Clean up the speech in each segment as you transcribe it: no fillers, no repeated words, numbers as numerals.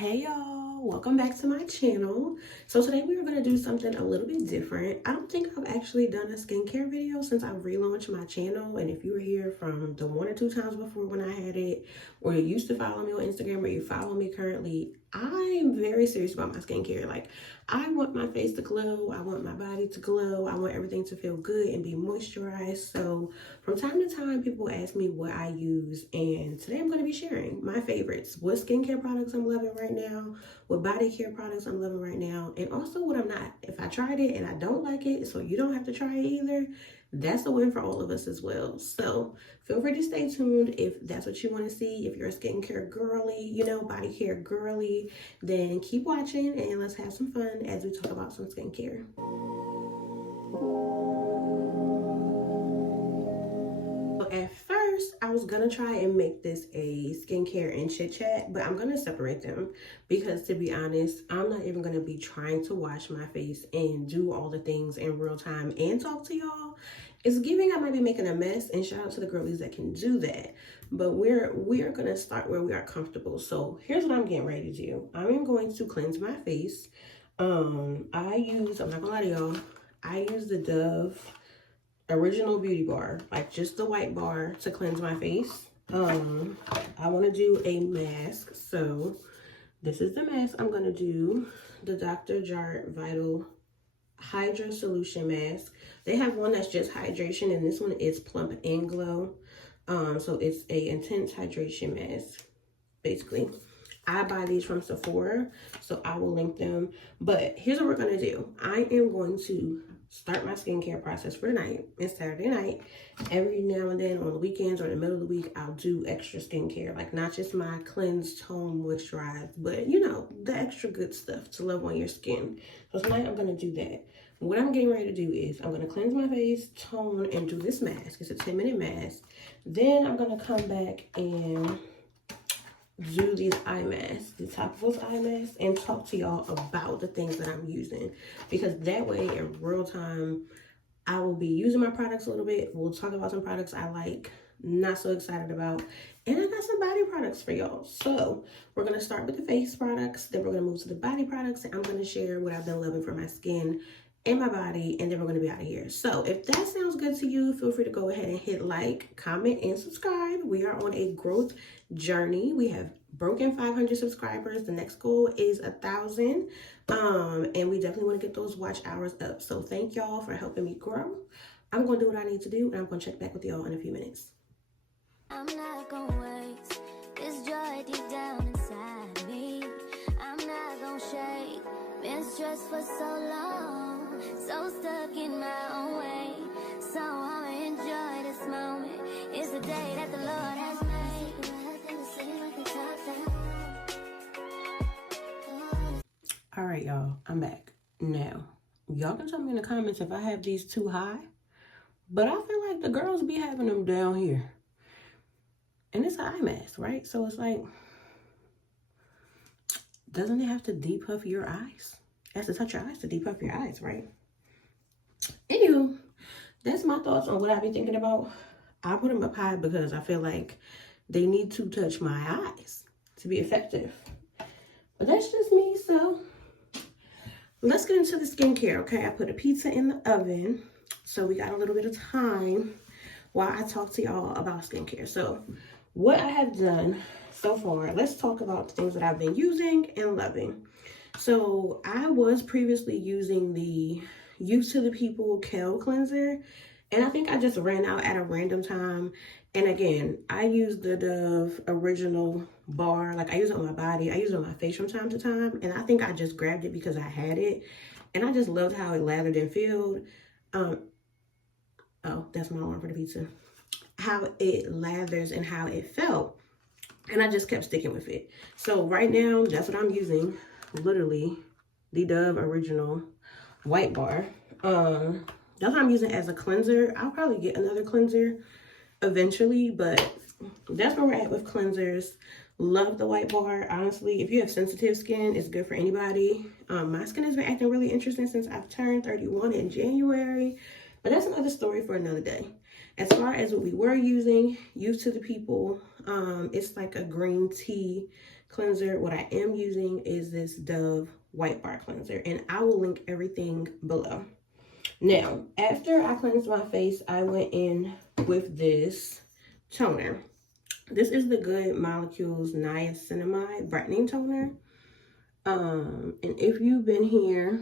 Hey y'all, welcome back to my channel. So today we are going to do something a little bit different. I don't think I've actually done a skincare video since I've relaunched my channel, and if you were here from the 1 or 2 times before when I had it, or you used to follow me on Instagram, or you follow me currently, I'm very serious about my skincare. Like, I want my face to glow, I want my body to glow, I want everything to feel good and be moisturized. So from time to time, people ask me what I use, and today I'm going to be sharing my favorites, what skincare products I'm loving right now, what body care products I'm loving right now, and also what I'm not. If I tried it and I don't like it, so you don't have to try it either, that's a win for all of us as well. So feel free to stay tuned if that's what you want to see. If you're a skincare girly, body care girly, then keep watching and let's have some fun as we talk about some skincare. At first, I was gonna try and make this a skincare and chit chat, but I'm gonna separate them because, to be honest, I'm not even gonna be trying to wash my face and do all the things in real time and talk to y'all. It's giving I might be making a mess, and shout out to the girlies that can do that. But we're gonna start where we are comfortable. So here's what I'm getting ready to do. I am going to cleanse my face. I'm not gonna lie to y'all, I use the Dove Original Beauty Bar, like just the white bar, to cleanse my face. I want to do a mask, so this is the mask I'm going to do. The Dr. Jart Vital Hydra Solution Mask. They have one that's just hydration, and this one is plump and glow. So it's a intense hydration mask, basically. I buy these from Sephora, so I will link them. But here's what we're going to do. I am going to start my skincare process for tonight. It's Saturday night. Every now and then on the weekends or in the middle of the week, I'll do extra skincare. Like, not just my cleanse, tone, moisturize, but the extra good stuff to love on your skin. So tonight I'm going to do that. What I'm getting ready to do is I'm going to cleanse my face, tone, and do this mask. It's a 10-minute mask. Then I'm going to come back and do these eye masks, the Topicals eye masks, and talk to y'all about the things that I'm using, because that way in real time I will be using my products a little bit. We'll talk about some products I like, not so excited about, and I got some body products for y'all. So we're going to start with the face products, then we're going to move to the body products, and I'm going to share what I've been loving for my skin and my body, and then we're going to be out of here. So if that sounds good to you, feel free to go ahead and hit like, comment, and subscribe. We are on a growth journey. We have broken 500 subscribers. The next goal is 1,000, and we definitely want to get those watch hours up. So thank y'all for helping me grow. I'm going to do what I need to do, and I'm going to check back with y'all in a few minutes. I'm not gonna waste this joy deep down inside me. I'm not gonna shake. Been stressed for so long, so stuck in my own way. So I'ma enjoy this moment. It's the day that the Lord has made. All right, y'all, I'm back. Now, y'all can tell me in the comments if I have these too high, but I feel like the girls be having them down here. And it's an eye mask, right? So it's like, doesn't it have to depuff your eyes? It has to touch your eyes to depuff your eyes, right? Anywho, that's my thoughts on what I've been thinking about. I put them up high because I feel like they need to touch my eyes to be effective. But that's just me, so let's get into the skincare, okay? I put a pizza in the oven, so we got a little bit of time while I talk to y'all about skincare. So what I have done so far, let's talk about the things that I've been using and loving. So I was previously using the Youth to the People Kale Cleanser, and I think I just ran out at a random time. And again, I use the Dove Original Bar. Like, I use it on my body, I use it on my face from time to time, and I think I just grabbed it because I had it, and I just loved how it lathered and filled. Oh, that's my alarm for the pizza. How it lathers and how it felt, and I just kept sticking with it. So right now, that's what I'm using, literally the Dove Original White Bar. That's what I'm using as a cleanser. I'll probably get another cleanser eventually, but that's where we're at with cleansers. Love the White Bar. Honestly, if you have sensitive skin, it's good for anybody. My skin has been acting really interesting since I've turned 31 in January, but that's another story for another day. As far as what we were using, Youth to the People, it's like a green tea cleanser. What I am using is this Dove White Bar Cleanser, and I will link everything below. Now, after I cleansed my face, I went in with this toner. This is the Good Molecules Niacinamide Brightening Toner. And if you've been here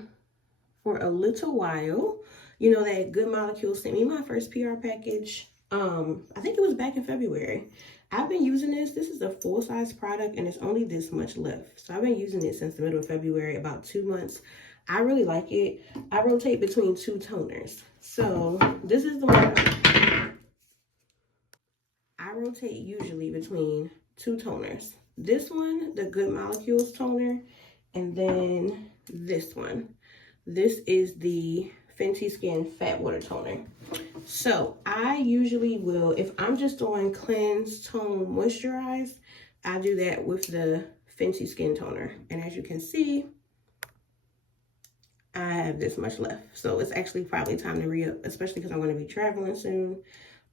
for a little while, you know that Good Molecules sent me my first PR package. I think it was back in February. I've been using this. This is a full-size product, and it's only this much left. So I've been using it since the middle of February, about 2 months. I really like it. I rotate between 2 toners. So this is the one I rotate usually between 2 toners. This one, the Good Molecules toner, and then this one. This is the Fenty Skin Fat Water Toner. So I usually will, if I'm just doing cleanse, tone, moisturize, I do that with the Fenty Skin Toner. And as you can see, I have this much left. So it's actually probably time to re-up, especially because I'm going to be traveling soon.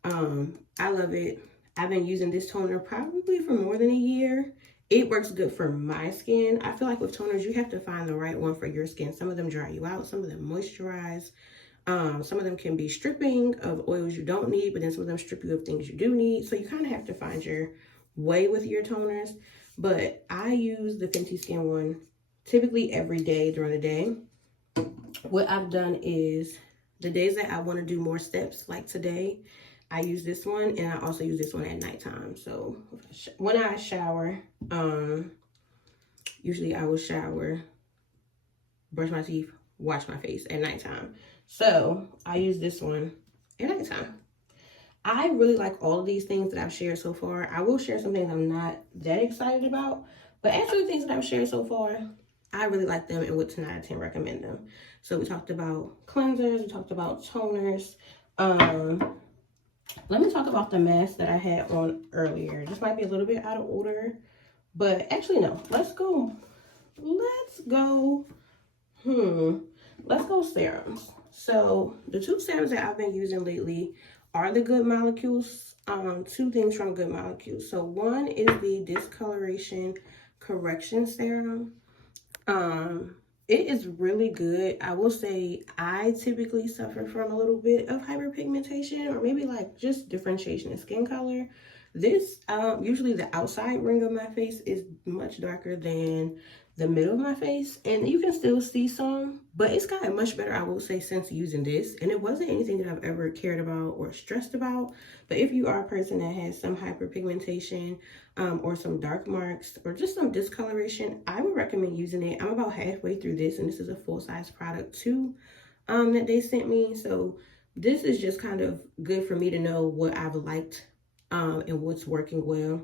I love it. I've been using this toner probably for more than a year. It works good for my skin. I feel like with toners, you have to find the right one for your skin. Some of them dry you out. Some of them moisturize. Some of them can be stripping of oils you don't need, but then some of them strip you of things you do need. So you kind of have to find your way with your toners. But I use the Fenty Skin one typically every day during the day. What I've done is the days that I want to do more steps, like today, I use this one, and I also use this one at nighttime. So when I shower, usually I will shower, brush my teeth, wash my face at nighttime. So I use this one at nighttime. I really like all of these things that I've shared so far. I will share some things I'm not that excited about, but after the things that I've shared so far, I really like them and would 10 out of 10 recommend them. So we talked about cleansers, we talked about toners. Let me talk about the mask that I had on earlier. This might be a little bit out of order, but actually no. Let's go serums. So the 2 serums that I've been using lately are the Good Molecules. 2 things from Good Molecules. So one is the Discoloration Correction Serum. It is really good. I will say I typically suffer from a little bit of hyperpigmentation, or maybe like just differentiation in skin color. This, usually the outside ring of my face is much darker than the middle of my face, and you can still see some, but it's gotten much better, I will say, since using this. And it wasn't anything that I've ever cared about or stressed about. But if you are a person that has some hyperpigmentation, or some dark marks, or just some discoloration, I would recommend using it. I'm about halfway through this, and this is a full-size product too, that they sent me. So this is just kind of good for me to know what I've liked, and what's working well.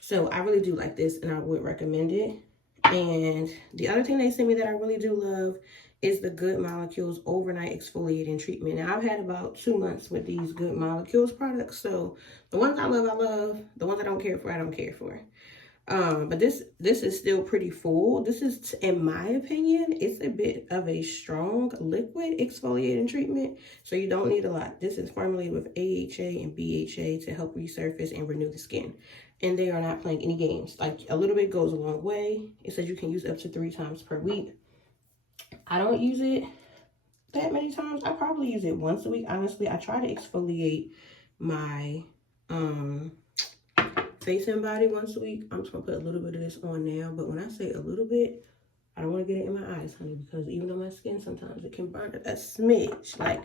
So I really do like this, and I would recommend it. And the other thing they sent me that I really do love is the Good Molecules Overnight Exfoliating Treatment. Now, I've had about 2 months with these Good Molecules products. So the ones I love, I love. The ones I don't care for, I don't care for. But this is still pretty full. This is, in my opinion, it's a bit of a strong liquid exfoliating treatment. So you don't need a lot. This is formulated with AHA and BHA to help resurface and renew the skin. And they are not playing any games. Like, a little bit goes a long way. It says you can use up to 3 times per week. I don't use it that many times. I probably use it once a week. Honestly, I try to exfoliate my face and body once a week. I'm just gonna put a little bit of this on now. But when I say a little bit, I don't want to get it in my eyes, honey, because even though my skin sometimes it can burn a smidge, like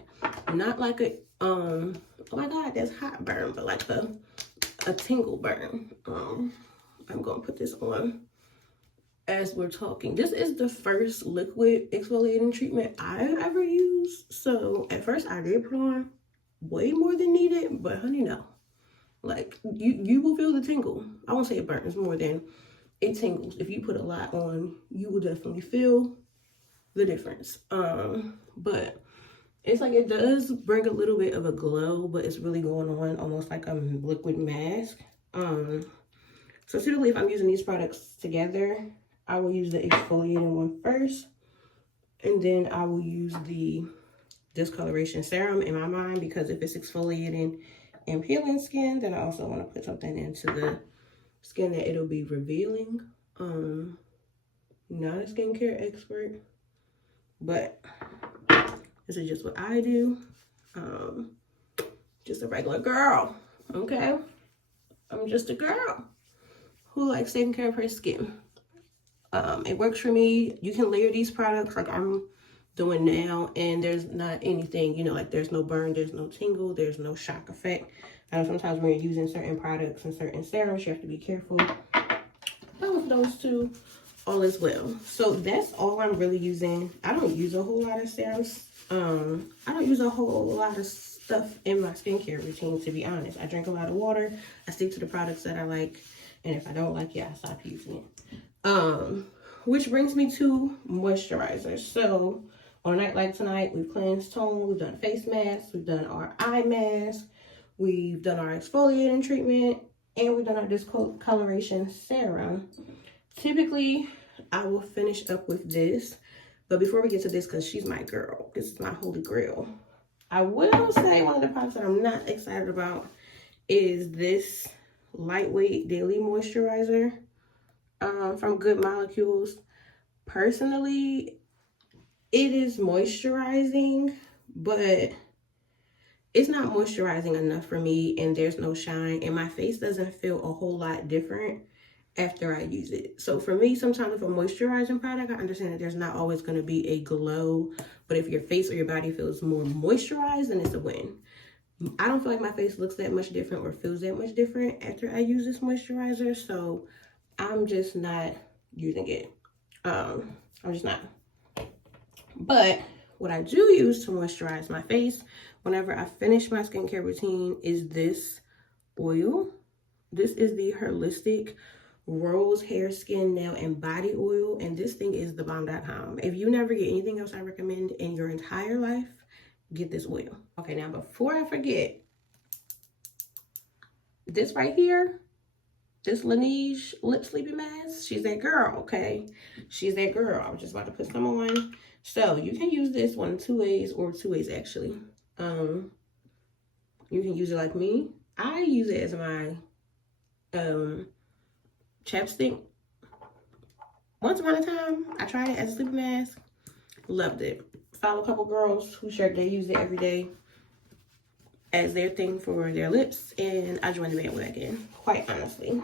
not like a oh my god, that's hot burn, but like a tingle burn. I'm gonna put this on as we're talking. This is the first liquid exfoliating treatment I ever used. So at first I did put on way more than needed, but honey, no. Like, you will feel the tingle. I won't say it burns more than it tingles. If you put a lot on, you will definitely feel the difference. But it's like, it does bring a little bit of a glow, but it's really going on almost like a liquid mask. So typically if I'm using these products together, I will use the exfoliating one first, and then I will use the discoloration serum in my mind, because if it's exfoliating and peeling skin, then I also want to put something into the skin that it'll be revealing. Not a skincare expert, but this is just what I do. Just a regular girl, okay? I'm just a girl who likes taking care of her skin. It works for me. You can layer these products like I'm doing now, and there's not anything, you know, like there's no burn, there's no tingle, there's no shock effect. I know sometimes when you're using certain products and certain serums, you have to be careful. But with those two, all is well. So that's all I'm really using. I don't use a whole lot of serums. I don't use a whole lot of stuff in my skincare routine, to be honest. I drink a lot of water. I stick to the products that I like. And if I don't like it, I stop using it. Which brings me to moisturizers. So on a night like tonight, we've cleansed tone, we've done face masks, we've done our eye mask, we've done our exfoliating treatment, and we've done our discoloration serum. Typically, I will finish up with this. But before we get to this, because she's my girl, this is my holy grail, I will say one of the products that I'm not excited about is this lightweight daily moisturizer from Good Molecules. Personally, it is moisturizing, but it's not moisturizing enough for me, and there's no shine, and my face doesn't feel a whole lot different after I use it. So for me, sometimes with a moisturizing product, I understand that there's not always going to be a glow, but if your face or your body feels more moisturized, then it's a win. I don't feel like my face looks that much different or feels that much different after I use this moisturizer, so I'm just not using it. I'm just not. But what I do use to moisturize my face whenever I finish my skincare routine is this oil. This is the Holistic Rose Hair, Skin, Nail, and Body Oil, and this thing is the bomb.com. If you never get anything else I recommend in your entire life, get this oil. Okay, now before I forget, this right here, this Laneige lip sleeping mask, she's that girl, okay? She's that girl. I was just about to put some on. So you can use this one two ways, or two ways actually. You can use it like me. I use it as my chapstick. Once upon a time, I tried it as a sleeping mask. Loved it. Follow a couple girls who shared they use it every day as their thing for their lips, and I joined the bandwagon, quite honestly.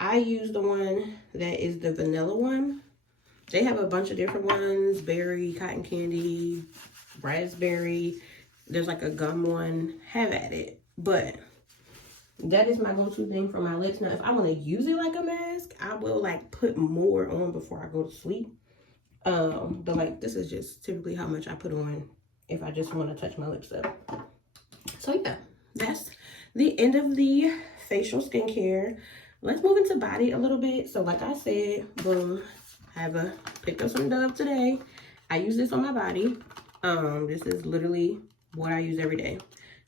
I use the one that is the vanilla one. They have a bunch of different ones: berry, cotton candy, raspberry. There's like a gum one. Have at it. But that is my go-to thing for my lips. Now, if I want to use it like a mask, I will like put more on before I go to sleep. But like this is just typically how much I put on if I just want to touch my lips up. So yeah, that's the end of the facial skincare. Let's move into body a little bit. So like I said, boom, I picked up some Dove today. I use this on my body. This is literally what I use every day.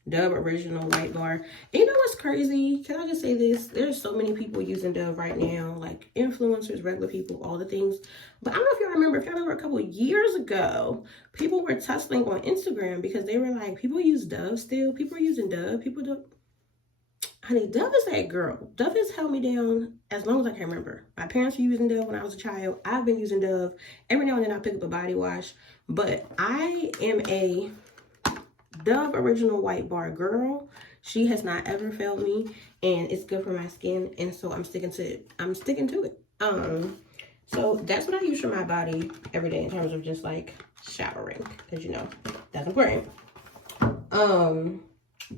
Dove Original White Bar. And you know what's crazy? Can I just say this? There's so many people using Dove right now, like influencers, regular people, all the things. But I don't know if y'all remember, a couple of years ago, people were tussling on Instagram because they were like, people use Dove still. People are using Dove. People don't. Honey, Dove is that girl. Dove has held me down as long as I can remember. My parents were using Dove when I was a child. I've been using Dove. Every now and then I pick up a body wash. But I am a Dove Original White Bar girl. She has not ever failed me, and it's good for my skin, and so I'm sticking to it. So that's what I use for my body every day in terms of just like showering, because you know that's important.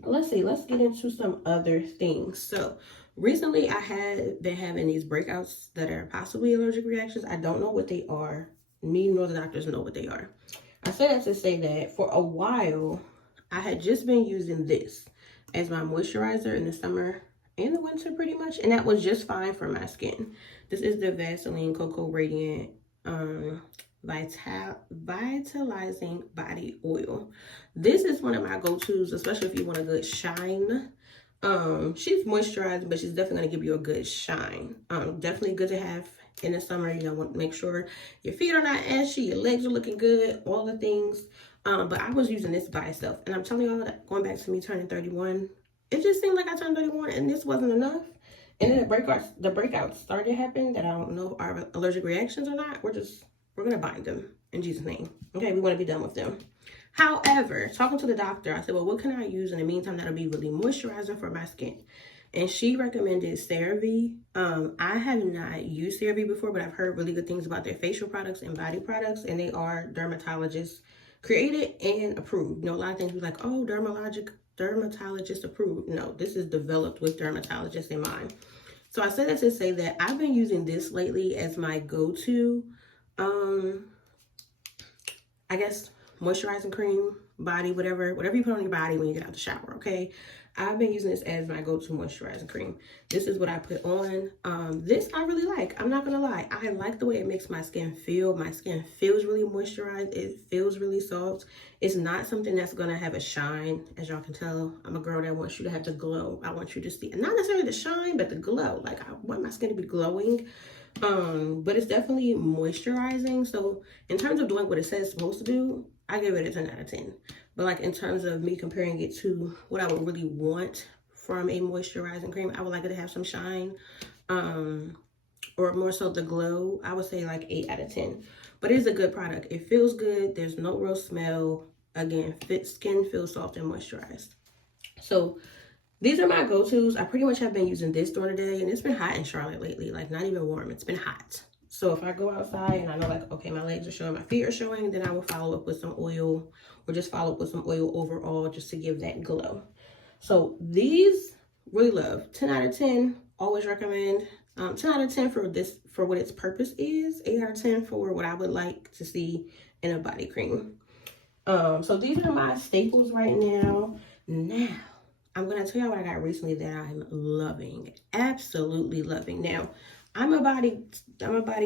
Let's see, let's get into some other things. So recently I had been having these breakouts that are possibly allergic reactions. I don't know what they are. Me nor the doctors know what they are. I say that to say that for a while I had just been using this as my moisturizer in the summer and the winter pretty much, and that was just fine for my skin. This is the Vaseline Coco Radiant Vitalizing Body Oil. This is one of my go-tos, especially if you want a good shine. She's moisturized, but she's definitely going to give you a good shine. Definitely good to have in the summer. You know, want to make sure your feet are not ashy, your legs are looking good, all the things. But I was using this by itself, and I'm telling y'all that going back to me turning 31, it just seemed like I turned 31 and this wasn't enough. And then the breakouts started to happen that I don't know are allergic reactions or not. We're gonna bind them in Jesus' name. Okay, we want to be done with them. However, talking to the doctor, I said, well, what can I use in the meantime that'll be really moisturizing for my skin? And she recommended Cerave. I have not used Cerave before, but I've heard really good things about their facial products and body products, and they are dermatologist created and approved. You know, a lot of things be like, oh, dermatologist approved. No, this is developed with dermatologists in mind. So I said that to say that I've been using this lately as my go-to, I guess, moisturizing cream, body, whatever you put on your body when you get out the shower, okay? I've been using this as my go-to moisturizing cream. This is what I put on. This I really like. I'm not gonna lie. I like the way it makes my skin feel. My skin feels really moisturized. It feels really soft. It's not something that's gonna have a shine. As y'all can tell, I'm a girl that wants you to have the glow. I want you to see, not necessarily the shine, but the glow. Like, I want my skin to be glowing. But it's definitely moisturizing. So in terms of doing what it says it's supposed to do, I give it a 10 out of 10. But like in terms of me comparing it to what I would really want from a moisturizing cream, I would like it to have some shine, or more so the glow. I would say like 8 out of 10. But it is a good product. It feels good. There's no real smell. Again, skin feels soft and moisturized. So these are my go-tos. I pretty much have been using this during the day, and it's been hot in Charlotte lately. Like, not even warm. It's been hot. So if I go outside and I know, like, okay, my legs are showing, my feet are showing, then I will follow up with some oil, or just follow up with some oil overall just to give that glow. So these, really love. 10 out of 10. Always recommend. 10 out of 10 for this, for what its purpose is. 8 out of 10 for what I would like to see in a body cream. So these are my staples right now. Now, I'm going to tell you what I got recently that I'm loving. Absolutely loving. Now, I'm a body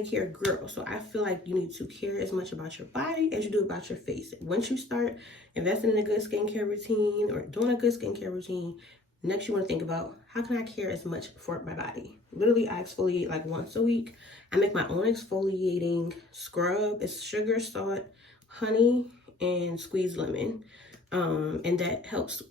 care girl, so I feel like you need to care as much about your body as you do about your face. Once you start investing in a good skincare routine or doing a good skincare routine, next you want to think about, how can I care as much for my body? Literally, I exfoliate like once a week. I make my own exfoliating scrub. It's sugar, salt, honey, and squeezed lemon. And that helps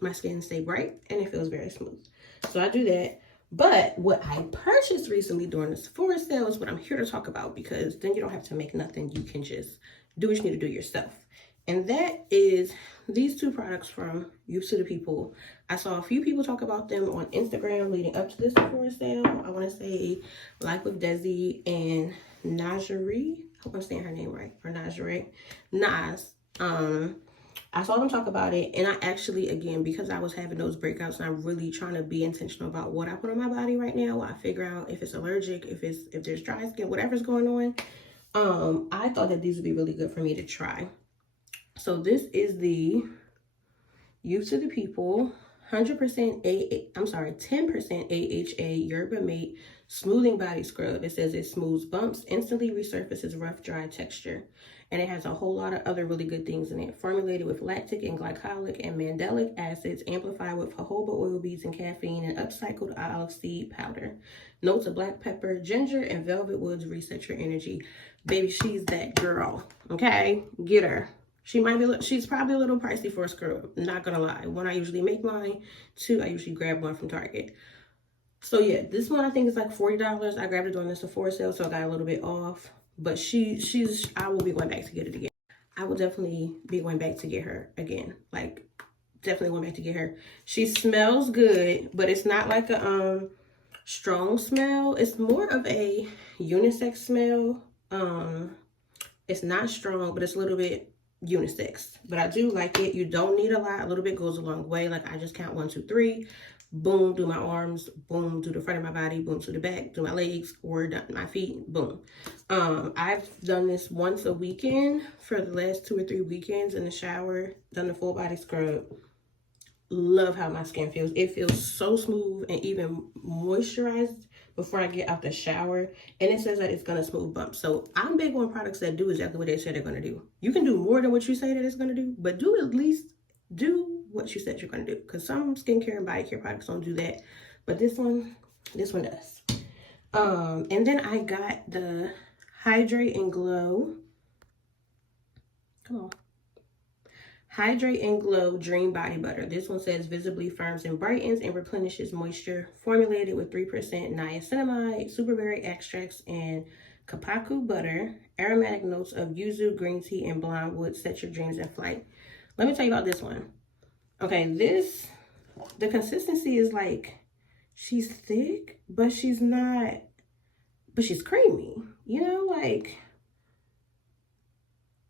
my skin stay bright, and it feels very smooth. So I do that. But what I purchased recently during the Sephora sale is what I'm here to talk about, because then you don't have to make nothing. You can just do what you need to do yourself. And that is these two products from Youth to the People. I saw a few people talk about them on Instagram leading up to this Sephora sale. I want to say Like with Desi and Najari. I hope I'm saying her name right. Or Najari. Nas. I saw them talk about it, and I actually, again, because I was having those breakouts and I'm really trying to be intentional about what I put on my body right now, I figure out if it's allergic, if there's dry skin, whatever's going on. I thought that these would be really good for me to try. So this is the Youth to the People 10% AHA Yerba Mate Smoothing Body Scrub. It says it smooths bumps, instantly resurfaces rough, dry texture. And it has a whole lot of other really good things in it. Formulated with lactic and glycolic and mandelic acids, amplified with jojoba oil beads and caffeine, and upcycled olive seed powder. Notes of black pepper, ginger, and velvet woods reset your energy. Baby, she's that girl, okay? Get her. She's probably a little pricey for a scrub, not gonna lie. One, I usually make mine. Two, I usually grab one from Target. So yeah, this one I think is like $40. I grabbed it during the Sephora sale, so I got a little bit off. But I will be going back to get it again. I will definitely be going back to get her again. Like, definitely going back to get her. She smells good, but it's not like a strong smell. It's more of a unisex smell. It's not strong, but it's a little bit unisex. But I do like it. You don't need a lot. A little bit goes a long way. Like, I just count 1, 2, 3. Boom, do my arms, boom, do the front of my body, boom, to the back, do my legs, or my feet, boom. I've done this once a weekend for the last 2 or 3 weekends in the shower, done the full body scrub. Love how my skin feels. It feels so smooth and even moisturized before I get out the shower. And it says that it's going to smooth bumps. So I'm big on products that do exactly what they say they're going to do. You can do more than what you say that it's going to do, but at least do what you said you're going to do, because some skincare and body care products don't do that, but this one does. And then I got the Hydrate and Glow. Come on. Hydrate and Glow Dream Body Butter. This one says visibly firms and brightens and replenishes moisture. Formulated with 3% niacinamide, superberry extracts, and kapaku butter. Aromatic notes of yuzu, green tea, and blonde wood set your dreams in flight. Let me tell you about this one. Okay, the consistency is like, she's thick, but she's not, but she's creamy. You know, like,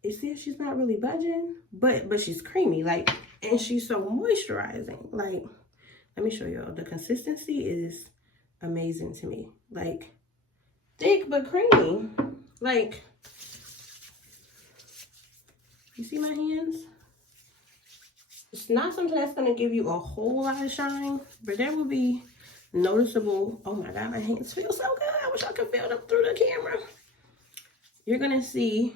you see, she's not really budging, but she's creamy, like, and she's so moisturizing. Like, let me show y'all. The consistency is amazing to me. Like, thick but creamy. Like, you see my hands? It's not something that's gonna give you a whole lot of shine, but there will be noticeable. Oh my God, my hands feel so good. I wish I could feel them through the camera. You're gonna see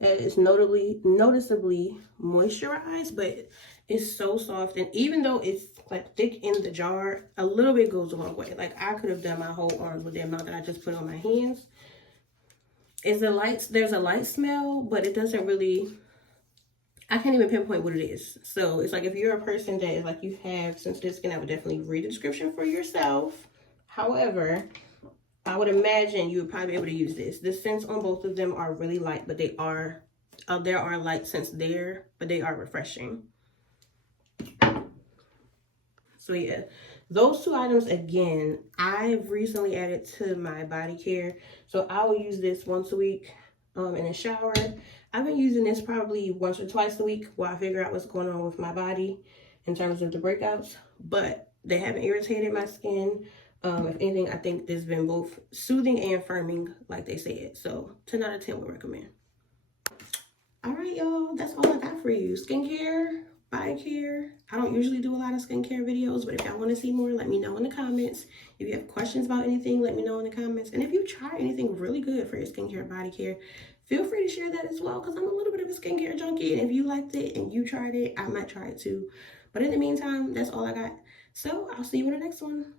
that it's noticeably moisturized, but it's so soft. And even though it's like thick in the jar, a little bit goes a long way. Like, I could have done my whole arms with the amount that I just put on my hands. There's a light smell, but it doesn't really, I can't even pinpoint what it is. So it's like, if you're a person that is like, you have sensitive skin, I would definitely read the description for yourself. However, I would imagine you would probably be able to use this. The scents on both of them are really light, but they are, there are light scents there, but they are refreshing. So yeah, those two items, again, I've recently added to my body care. So I will use this once a week in the shower. I've been using this probably once or twice a week while I figure out what's going on with my body in terms of the breakouts, but they haven't irritated my skin. If anything, I think this has been both soothing and firming, like they said. So 10 out of 10 would recommend. All right, y'all, that's all I got for you. Skincare, body care. I don't usually do a lot of skincare videos, but if y'all want to see more, let me know in the comments. If you have questions about anything, let me know in the comments. And if you try anything really good for your skincare, body care, feel free to share that as well, because I'm a little bit of a skincare junkie. And if you liked it and you tried it, I might try it too. But in the meantime, that's all I got. So I'll see you in the next one.